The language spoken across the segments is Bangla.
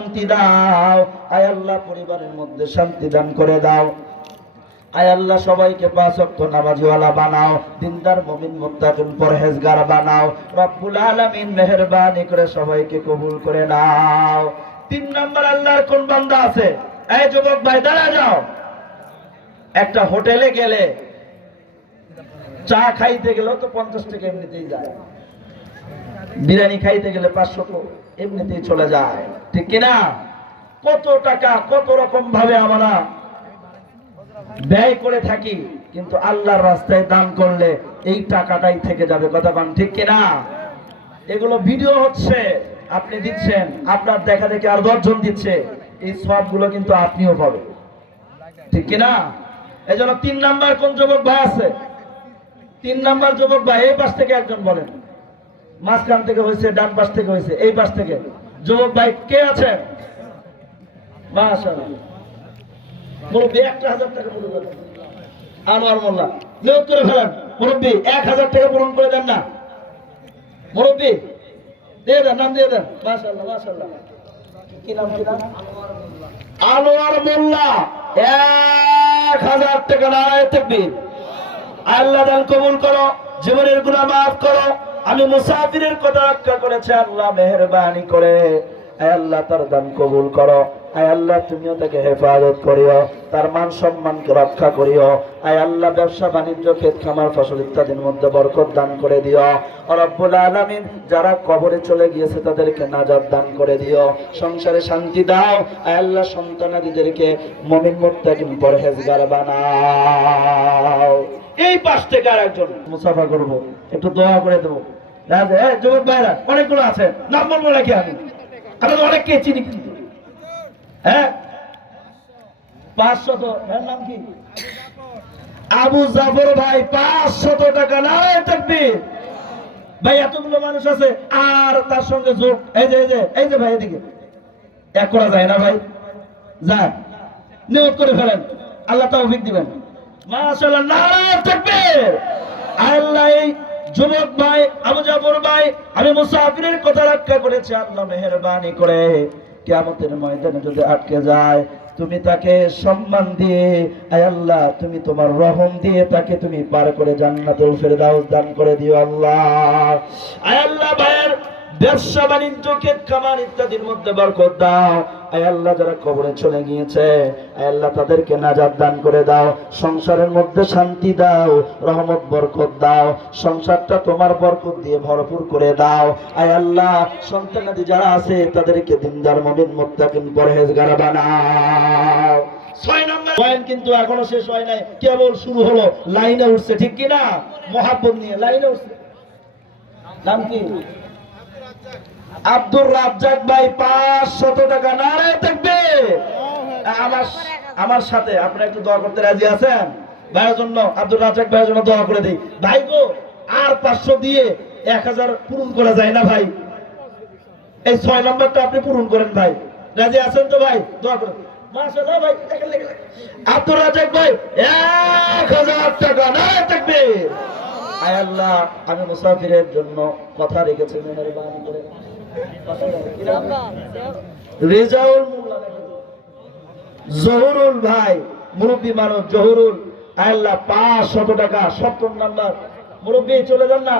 শান্তি দাও। আয় আল্লাহ পরিবারের মধ্যে শান্তি দান করে দাও। আয় আল্লাহ সবাইকে পাঁচ ওয়াক্ত নামাজিওয়ালা বানাও। দিনদার মুমিন, মুত্তাকিন, পরহেজগার বানাও। রব্বুল আলামিন মেহেরবানি করে সবাইকে কবুল করে নাও। তিন নাম্বার আল্লাহর কোন বান্দা আছে? এই যুবক ভাই, দাঁড়া যাও। একটা হোটেলে গেলে চা খাইতে গেলেও তো পঞ্চাশ টাকা এমনিতেই যায়। বিরিয়ানি খাইতে গেলে পাঁচশো এমনিতেই চলে যায়। ঠিক কিনা? কত টাকা, কত রকম ভাবে আমরা ব্যয় করে থাকি, কিন্তু আল্লাহর রাস্তায় দান করলে এই টাকাটাই থেকে যাবে। কথা কন, ঠিক কিনা? এগুলো ভিডিও হচ্ছে, আপনি দিচ্ছেন, আপনার দেখা দেখে আর দশজন দিচ্ছে, এই সবগুলো কিন্তু আপনিও পাবেন। ঠিক কিনা? এই জন্য তিন নাম্বার কোন যুবক ভাই আছে? তিন নাম্বার যুবক ভাই, এই পাশ থেকে একজন বলেন। মাঝখান থেকে হয়েছে, ডান পাশ থেকে হয়েছে, এই পাশ থেকে। যুবক ভাই, কে আছে? মাশাআল্লাহ। মুরব্বী একটা হাজার টাকা মোল্লা এক হাজার টাকা পূরণ করে না। দিয়ে নাম দিয়ে কি নাম মোল্লা, এক হাজার টাকা আল্লাহ দান কবুল করো, জীবনের গুনাহ মাফ করো। আমি মুসাফিরের কথা রক্ষা করেছে, আল্লাহ মেহরবানি করে। আল্লাহ, তার দান কবুল করো। আয় আল্লাহ, তুমিও তাকে হেফাজত করিও, তার মান সম্মানকে রক্ষা করিও। আয় আল্লাহ, ব্যবসা বাণিজ্য, ক্ষেত খামার, ফসল ইত্যাদির মধ্যে বরকত দান করে দিও। রব্বুল আলামিন, যারা কবরে চলে গিয়েছে, তাদেরকে নাজাত দান করে দিও। সংসারে শান্তি দাও। আয় আল্লাহ, সন্তানাদিদেরকে মমিন মুত্তাকিন পরহেজগার বানাও। এই পাশ থেকে আর একজন মুসাফা করব। একটু দোয়া করে দেবো। যুবক ভাইরা, অনেকগুলো আছে। নাম বলব নাকি আমি? আমি তো অনেককে চিনি কিন্তু। হ্যাঁ? পাঁচশত এর নাম কি? আবু জাফর ভাই, পাঁচশত টাকা। না থাকবি ভাই, এতগুলো মানুষ আছে, আর তার সঙ্গে যোগ এই যে এই যে এই যে ভাই, এদিকে। এক করা যায় না ভাই। যান নিয়োগ করে ফেলেন। আল্লাহ তৌফিক দিবেন। মাশাআল্লাহ, নারায়ণ তাকবীর। আল্লাহ এই যুবক ভাই, আবু জাফর ভাই, আমি মুসাফিরের কথা রক্ষা করেছি, আল্লাহ মেহেরবানি করে। কিয়ামতের ময়দানে যদি আটকে যায়, তুমি তাকে সম্মান দিয়ে আল্লাহ, তুমি তোমার রহম দিয়ে তাকে তুমি পার করে জান্নাতুল ফেরদাউস দান করে দিও আল্লাহ। আয় আল্লাহ ভাইয়ের ব্যবসা বাণিজ্য ক্ষেত খামার ইত্যাদির মধ্যে বরকত দাও। আয় আল্লাহ যারা কবরে চলে গিয়েছে, আয় আল্লাহ তাদেরকে নাজাত দান করে দাও। সংসারের মধ্যে শান্তি দাও, রহমত, বরকত দাও। সংসারটা তোমার বরকত দিয়ে ভরপুর করে দাও। আয় আল্লাহ, সন্তানাদি যারা আছে, তাদেরকে দিনদার মমিন মুত্তাকিন পরহেজগার বানাও। কিন্তু এখনও শেষ হয় নাই। কেবল শুরু হলো। লাইনে উঠছে, ঠিক কি না মহাব্বত নিয়ে লাইনে উঠছে। নাম কি? আব্দুর রাজ্জাক ভাই পাঁচশত টাকা নারায় থাকবে। আমার আমার সাথে আপনারা একটু দোয়া করতে রাজি আছেন? ভাইয়ের জন্য আব্দুর রাজ্জাক ভাইয়ের জন্য দোয়া করে দিই। ভাই গো আর পাঁচশো দিয়ে এক হাজার পূরণ করা যায় না ভাই। এই ছয় নম্বরটা আপনি পূরণ করেন ভাই। রাজি আছেন তো ভাই? দোয়া করেন। আব্দুর রাজ্জাক ভাই এক হাজার টাকা নারায় থাকবে। আয় আল্লাহ আমি মুসাফিরের জন্য কথা রেখেছি মেহরবানি করে। রেজাউল ভাই, মুরব্বী মানুষ আল্লাহ পাঁচ শত টাকা সপ্তম নাম্বার। মুরব্বী, চলে যান না।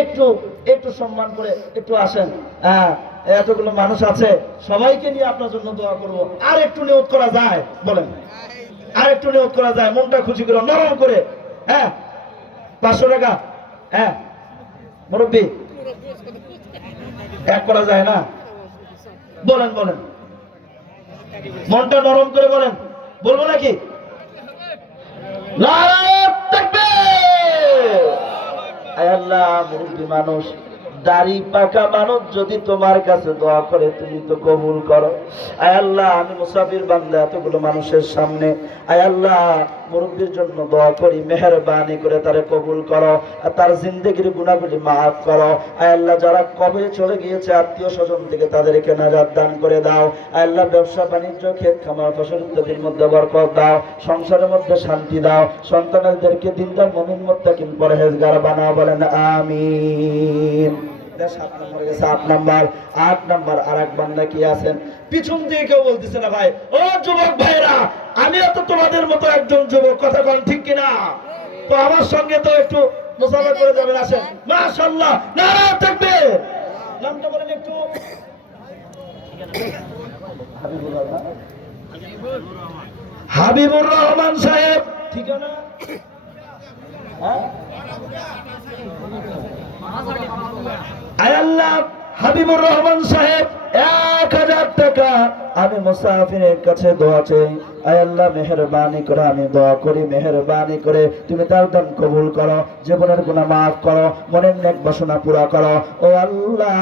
একটু একটু সম্মান করে, একটু আসেন। হ্যাঁ এতগুলো মানুষ আছে, সবাইকে নিয়ে আপনার জন্য দোয়া করব। আর একটু নিয়োগ করা যায়, বলেন। আর একটু নিয়োগ করা যায়, মনটা খুশি করে, নরম করে। হ্যাঁ পাঁচশো টাকা। হ্যাঁ মুরব্বী। এক করা যায় না। বলেন বলেন। মনটা নরম করে বলেন। বলব নাকি! আল্লাহ, মুরব্বী মানুষ। দাড়ি পাকা মানুষ যদি তোমার কাছে দোয়া করে, তুমি তো কবুল করো। আয় আল্লাহ, আমি মুসাফির বান্দা, এতগুলো মানুষের সামনে। আয় আল্লাহ, মুরব্বীর জন্য দোয়া করি, মেহরবানি করে তারে কবুল করো, আর তার জিন্দগির গুণাগুলি মাফ করো। আয় আল্লাহ, যারা কবে চলে গিয়েছে, আত্মীয় স্বজন থেকে তাদেরকে নাজাত দান করে দাও। আয় আল্লাহ, ব্যবসা, বাণিজ্য, ক্ষেত খামার, ফসল ইত্যাদির মধ্যে বরকত দাও, সংসারের মধ্যে শান্তি দাও। সন্তানদেরকে দিনদার মমিন মোত্তাকিন পরহেজগার বানাও বলেন, আমিন। আট নম্বর। বান্দা কি আছেন? পিছন কেউ বলতেছে না ভাই। ও যুবক ভাইরা আমিও তো তোমাদের মতো যুবক, কথা ঠিক কিনা? তো আমার সঙ্গে তো একটু করে নামটা বলেন একটু। হাবিবুর রহমান সাহেব? আয় আল্লাহ, হাবিবুর রহমান সাহেব, এক হাজার টাকা। আমি মুসাফিরের কাছে দোয়া চাই। মেহরবানি করে আমি দোয়া করি, মেহরবানি করে তুমি তার কবুল করো, জীবনের গুণা মাফ করো, মনের নেক বাসনা পুরা করো। ও আল্লাহ,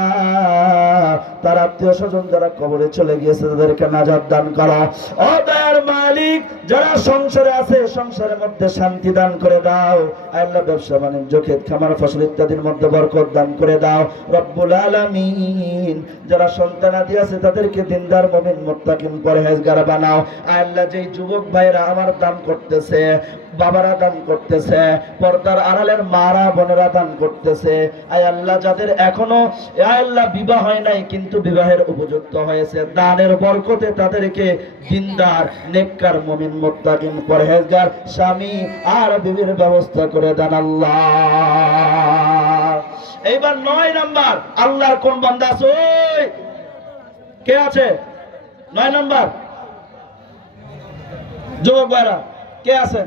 তার আত্মীয় স্বজন যারা কবরে চলে গিয়েছে, তাদেরকে নাজাত দান করো। ও মালিক, যারা সংসারে আছে, সংসারের মধ্যে শান্তি দান করে দাও। আল্লাহ ব্যবসা বাণিজ্য, ক্ষেত খামার, ফসল ইত্যাদির মধ্যে বরকত দান করে দাও। রব্বুল আলামিন, যারা সন্তানাদি আছে, তাদেরকে দিনদার, মুমিন মুত্তাকিন পরহেজগার বানাও। আল্লাহ যেই যুবক ভাইরা আমার দান করতেছে বাবারা দান করতেছে, পর্দার আড়ালের মারা, বোনেরা দান করতেছে। আয় আল্লাহ, যাদের এখনও, আয় আল্লাহ, বিবাহ হয় নাই, কিন্তু বিবাহের উপযুক্ত হয়েছে। দানের বরকতে তাদেরকে দিনদার, নেককার, মুমিন, মুত্তাকিন, পরহেজগার, স্বামী আর বিবির ব্যবস্থা করে দেন আল্লাহ। এইবার নয় নাম্বার, আল্লাহর কোন বান্দা আছে? কে আছে? নয় নাম্বার? যুবক ভাইরা, কে আছেন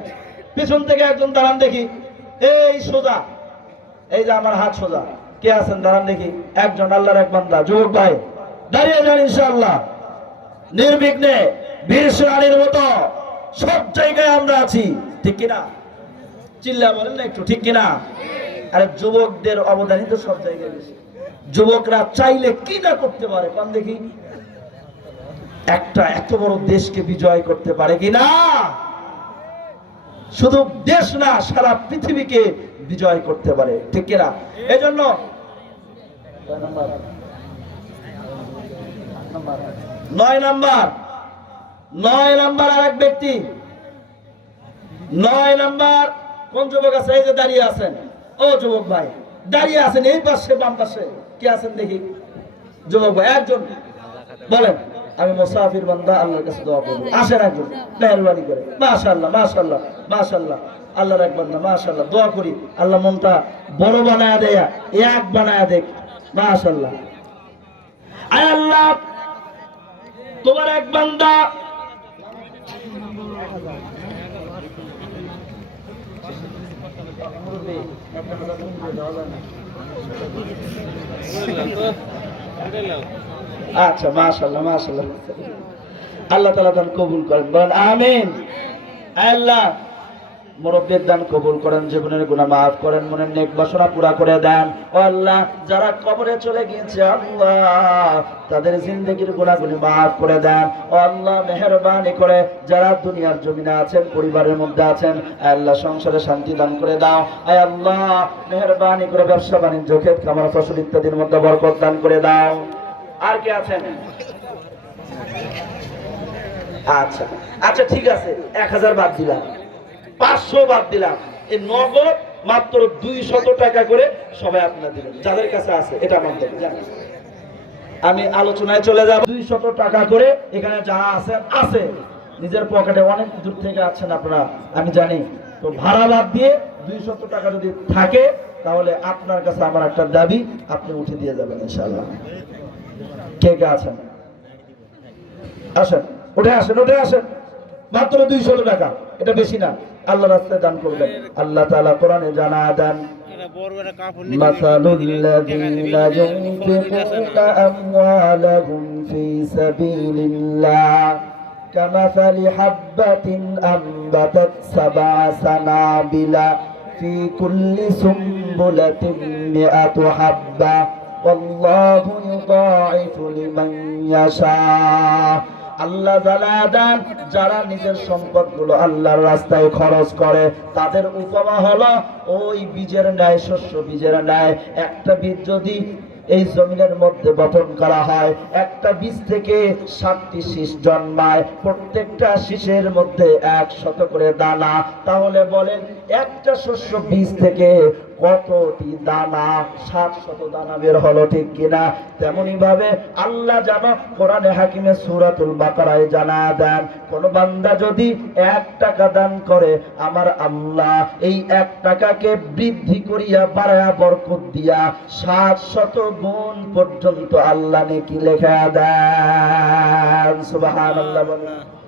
পিছন থেকে একজন দাঁড়ান দেখি। এই সোজা। এই যে আমার হাত সোজা। কে আছেন? দাঁড়ান দেখি। একজন, আল্লাহর এক বান্দা। যুবক ভাই। দাঁড়িয়ে যান ইনশাআল্লাহ। নির্বিঘ্নে বীর মতো সব জায়গায় আমরা আছি। ঠিক কিনা? চিল্লা বলেন না একটু, ঠিক কিনা? আরে যুবকদের অবদানই তো সব জায়গায় বেশি। যুবকরা চাইলে কি না করতে পারে? পান দেখি। একটা এত বড় দেশকে বিজয় করতে পারে কি না শুধু দেশ না, সারা পৃথিবীকে বিজয় করতে পারে। ঠিক কিনা? এজন্য নয় নাম্বার নয় নাম্বার আর এক ব্যক্তি। নয় নাম্বার, কোন যুবক আছে? এই যে দাঁড়িয়ে আছেন। ও যুবক ভাই, দাঁড়িয়ে আছেন এই পাশে, বাম পাশে। কে আছেন দেখি? যুবক ভাই, একজন। বলেন। আমি মুসাফির বান্দা, আল্লাহর কাছে দোয়া করব। আসেন একজন, মেহরবানি করে। মাশাআল্লাহ মাশাআল্লাহ মাশাআল্লাহ। আল্লাহর এক বান্দা, মাশাআল্লাহ, দোয়া করি। আল্লাহ মনটা বড় বানায়া দেয়া, এক বানায়া দেখ মাশাআল্লাহ। আয় আল্লাহ, তোমার এক বান্দা আচ্ছা মাশাল্লাহ মাশাল্লাহ আল্লাহ তালা দান কবুল করেন, বলেন আমিন। আল্লাহ, মুরব্বীর দান কবুল করেন, জীবনের গুণা মাফ করেন, মনের নেক বাসনা পুরা করে দেন। ও আল্লাহ, যারা কবরে চলে গিয়েছে, আল্লাহ, তাদের জিন্দগির গুণাগুলি মাফ করে দেন। ও আল্লাহ, মেহরবানি করে যারা দুনিয়ার জমিনে আছেন, পরিবারের মধ্যে আছেন, আল্লাহ সংসারে শান্তি দান করে দাও। আয় আল্লাহ, মেহরবানি করে ব্যবসা বাণিজ্য, ক্ষেত খামার, ফসল ইত্যাদির মধ্যে বরকত দান করে দাও। আর কে আছেন? আচ্ছা আচ্ছা ঠিক আছে, এক হাজার বাদ দিলাম। পাঁচশো বাদ দিলাম। এই নগদ মাত্র দুই শত টাকা করে সবাই আপনার দিবেন। যাদের কাছে আছে, এটা আমার জানেন? আমি আলোচনায় চলে যাব। দুই শত টাকা করে এখানে যারা আছেন আছে। নিজের পকেটে অনেক দূর থেকে আছেন আপনারা, আমি জানি। তো ভাড়া বাদ দিয়ে দুই শত টাকা যদি থাকে, তাহলে আপনার কাছে আমার একটা দাবি, আপনি উঠে দিয়ে যাবেন, ইনশাআল্লাহ। কে কে আছেন আসেন উঠে আসেন উঠে আসেন মাত্র দুইশো টাকা এটা বেশি না আল্লাহ রাস্তায় দান করবেন আল্লাহ তাআলা কোরআনে জানা দেন مثل الذين ينفقون أموالهم في سبيل الله كمثل حبة أنبتت سبع سنابل في كل سنبلة مئة حبة والله يضاعف لمن يشاء আল্লাহ জানা দেন যারা নিজের সম্পদগুলো আল্লাহর রাস্তায় খরচ করে তাদের উপমা হলো ওই বীজের ন্যায় শস্য বীজের ন্যায় একটা বীজ যদি এই জমিনের মধ্যে বপন করা হয় একটা বীজ থেকে সাতটি শীষ জন্মায় প্রত্যেকটা শীষের মধ্যে এক শত করে দানা তাহলে বলেন একটা শস্য বীজ থেকে কতটি দানা, সাত শত দানা বের হলো ঠিক কিনা? তেমনি ভাবে আল্লাহ জানো কোরআনে হাকিমে সুরাতুল বাকারায় জানা দেন, কোন বান্দা যদি এক টাকা দান করে, আমার আল্লাহ এই এক টাকাকে বৃদ্ধি করিয়া বাড়ায়া বরকত দিয়া সাত শত গুণ পর্যন্ত আল্লাহ নেকি লেখা দেন। সুবহানাল্লাহ বলেন।